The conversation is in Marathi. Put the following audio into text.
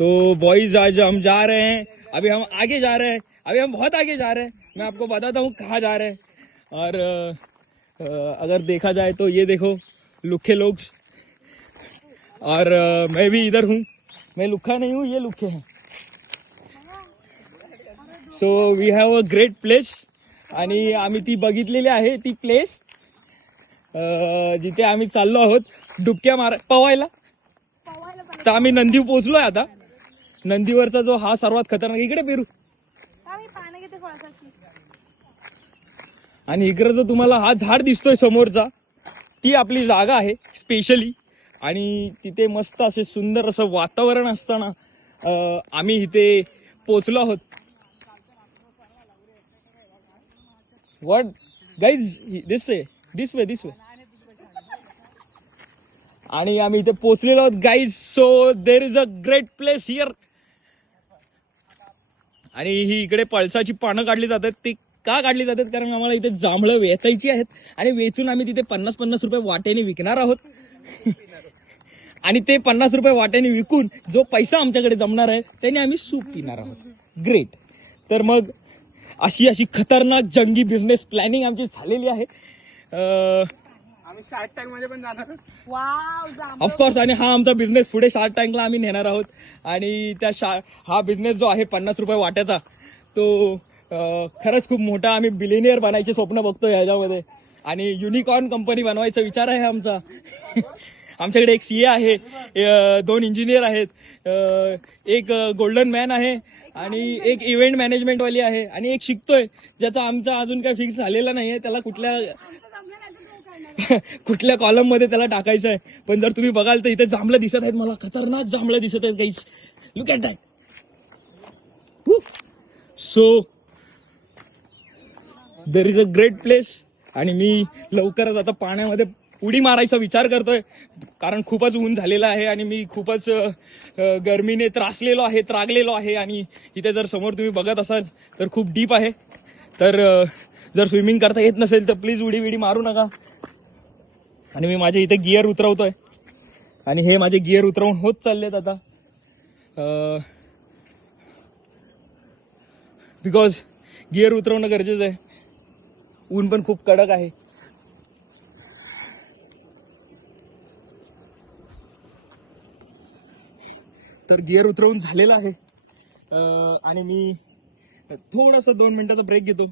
तो बॉयज आज हम जा रहे हैं, अभी हम आगे जा रहे हैं, अभी हम बहुत आगे जा रहे हैं। मैं आपको बताता हूँ कहाँ जा रहे हैं। और अगर देखा जाए तो ये देखो लुखे लोग, और मैं भी इधर हूँ। मैं लुखा नहीं हूँ, ये लुखे हैं। So we have a great place आणि आम्ही ती बघितलेली आहे ती प्लेस, जिथे आम्ही चाललो आहोत डुबक्या मार पवायला. तर आम्ही नंदी पोहोचलोय आता. नंदीवरचा जो हा सर्वात खतरनाक, इकडे पेरू, आणि इकडे जो तुम्हाला हा झाड दिसतोय समोरचा, ती आपली जागा आहे स्पेशली. आणि तिथे मस्त असे सुंदर असं वातावरण असताना आम्ही इथे पोहोचलो आहोत. What guys, this way. आणि आम्ही इथे पोहोचलेलो आहोत guys. So there is a great place here. आणि ही इकडे पळसाची पानं काढली जातात. ती का काढली जातात? कारण आम्हाला इथे जांभळं वेचायची आहेत आणि वेचून आम्ही तिथे 50-50 रुपये वाट्याने विकणार आहोत. आणि ते 50 रुपये वाट्याने विकून जो पैसा आमच्याकडे जमणार आहे त्याने आम्ही सूप पिणार आहोत. ग्रेट. तर मग अशी खतरनाक जंगी बिझनेस प्लॅनिंग आमची झालेली आहे. आम्ही शार्क टँक मध्ये पण जाणार. ऑफकोर्स. आणि हा आमचा बिझनेस पुढे शार्क टँकला आम्ही नेणार आहोत. आणि हा बिझनेस जो आहे 50 रुपये वाट्याचा, तो खरंच खूप मोठा, आम्ही बिलिनियर बनायचे स्वप्न बघतोय ह्याच्यामध्ये. आणि युनिकॉर्न कंपनी बनवायचा विचार आहे आमचा. आमच्याकडे एक सीए आहे, 2 इंजिनियर आहेत, एक गोल्डन मॅन आहे आणि एक इव्हेंट मॅनेजमेंट वाली आहे, आणि एक शिकतोय ज्याचा आमचा अजून काही फिक्स झालेला नाहीये. त्याला कुठल्या कॉलम मध्ये त्याला टाकायचं आहे. पण जर तुम्ही बघाल तर इथे जांभळं दिसत आहेत, मला खतरनाक जांभळं दिसत आहेत guys. Look at that. So there is a great place. आणि मी लवकरच आता पाण्यामध्ये उडी मारायचा विचार करतोय, कारण खूपच ऊन झालेलं आहे आणि मी खूपच गरमीने त्रागलेलो आहे. आणि इथे जर समोर तुम्ही बघत असाल तर खूप डीप आहे. तर जर स्विमिंग करता येत नसेल तर प्लीज उडी मारू नका. आणि मी माझे इथे गिअर उतरवतोय आणि हे माझे गिअर उतरवून होत चाललेत आता, बिकॉज गिअर उतरवणं गरजेचं आहे. ऊन पण खूप कडक आहे. तर गिअर उतरवून झालेला आहे आणि मी थोडंसं 2 मिनिटाचा ब्रेक घेतो.